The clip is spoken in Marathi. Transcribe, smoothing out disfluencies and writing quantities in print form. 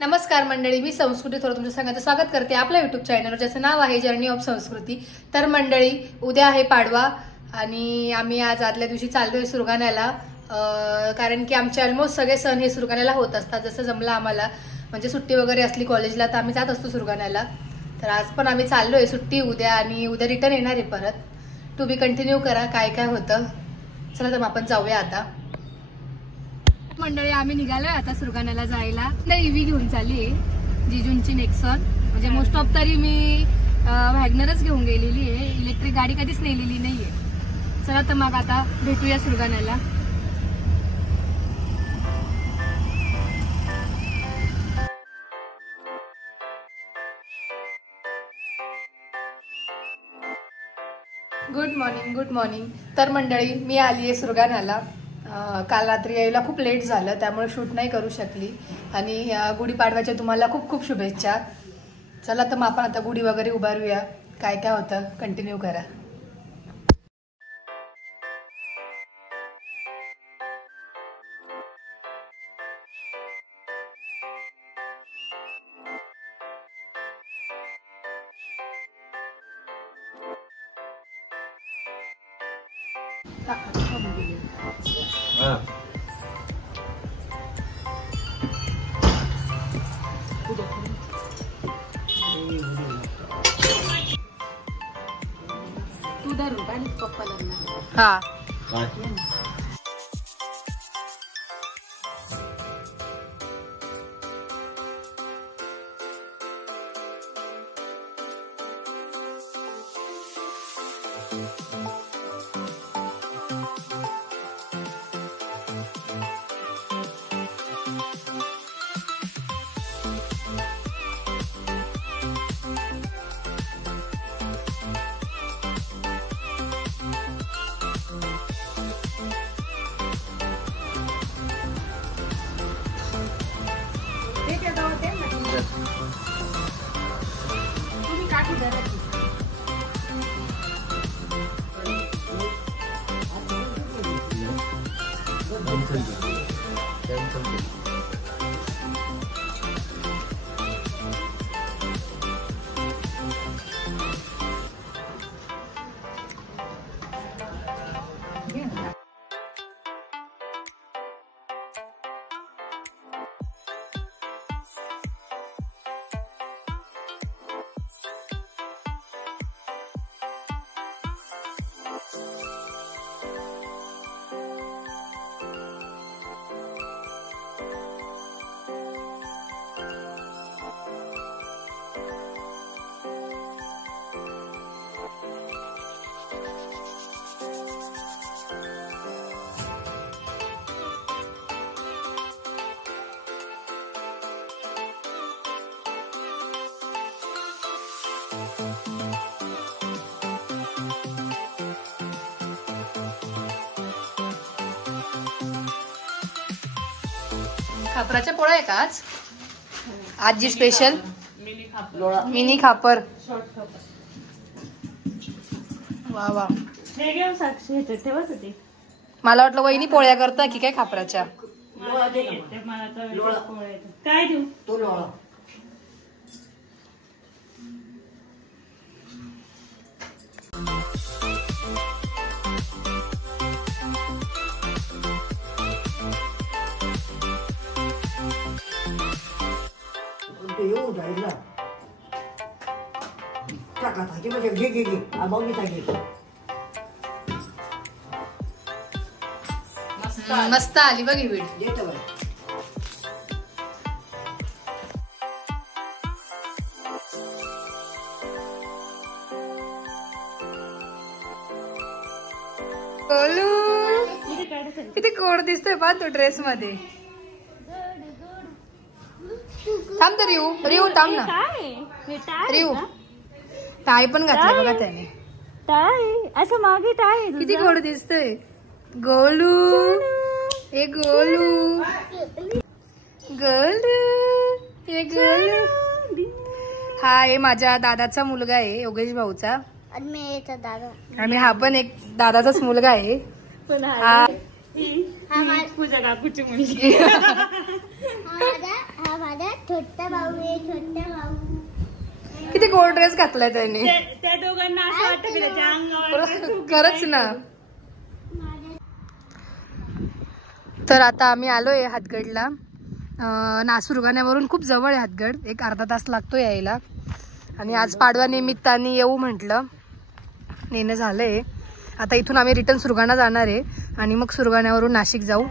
नमस्कार मंडळी, मी संस्कृती थोडं तुमच्या सगळ्यांचं स्वागत करते आपल्या युट्यूब चॅनलवर, ज्याचं नाव आहे जर्नी ऑफ संस्कृती। तर मंडळी, उद्या आहे पाडवा आणि आम्ही आज आदल्या दिवशी चाललोय सुरगाण्याला, कारण की आमचे ऑलमोस्ट सगळे सण हे सुरगाण्याला होत असतात। जसं जमलं आम्हाला, म्हणजे सुट्टी वगैरे असली कॉलेजला तर आम्ही जात असतो सुरगाण्याला। तर आज पण आम्ही चाललोय, सुट्टी उद्या आणि उद्या रिटर्न येणार आहे परत। टू बी कंटिन्यू करा काय काय होतं। चला तर आपण जाऊया आता। मंडळी, आम्ही निघालोय आता सुरगाण्याला जायला। ईव्ही घेऊन चालली, जिजूंची नेक्सॉन, म्हणजे मोस्ट ऑफ तरी मी वॅगनरच घेऊन गेलेली आहे, इलेक्ट्रिक गाडी कधीच नेलेली नाहीये। चला तर मग आता भेटूया सुरगाण्याला। Good morning. तर मंडळी, मी आली आहे सुरगाण्याला। काल रात्री यायला खूप लेट झालं, त्यामुळे शूट नाही करू शकली आणि गुढीपाडव्याच्या तुम्हाला खूप खूप शुभेच्छा। चला तर मग आपण आता गुढी वगैरे उभारूया, काय काय होतं कंटिन्यू करा। तू धरून पाणी पप्पाला। हा तुम्ही काठी धरा। खापराच्या पोळ्या आहे का आज? आजी स्पेशल मिनी खापर। वा वा, मला वाटलं वहिनी पोळ्या करता की काय खापराच्या। काय देऊ तो लोळा। येऊ जायला टाका टाकी म्हणजे घे आबावली टाकी। मस्त आली बघ ही व्हिडिओ। किती गोड दिसतोय पा तू ड्रेस मध्ये। थांब तर रिऊ थांब ना। रिऊ टाय पण घातलं बघा त्याने। टाय असं मागे टाय किती गोड दिसतोय। गोलू ए गोलू गोलू ए गोलू। हा हे माझ्या दादाचा मुलगा आहे, योगेश भाऊचा। आणि हा पण एक दादाचाच मुलगा आहे। पूजा काकूची मुलगी। हा माझा छोटा भाऊ आहे, छोटा भाऊ. किती गोल्ड ड्रेस घातलाय त्यांनी. त्या दोघांना असं वाटतं की त्याच्या अंगावर खरंच ना. तर आता आम्ही आलोय हातगडला. नासूरगाण्यावरून खूप जवळ आहे हातगड, एक अर्धा तास लागतो यायला. आणि आज पाडवा निमित्ताने येऊ म्हटलं, नेणं झालंय. आता इथून आम्ही रिटर्न सुरगाणा जाणार आहे आणि मग सुरगाण्यावरून नाशिक जाऊ.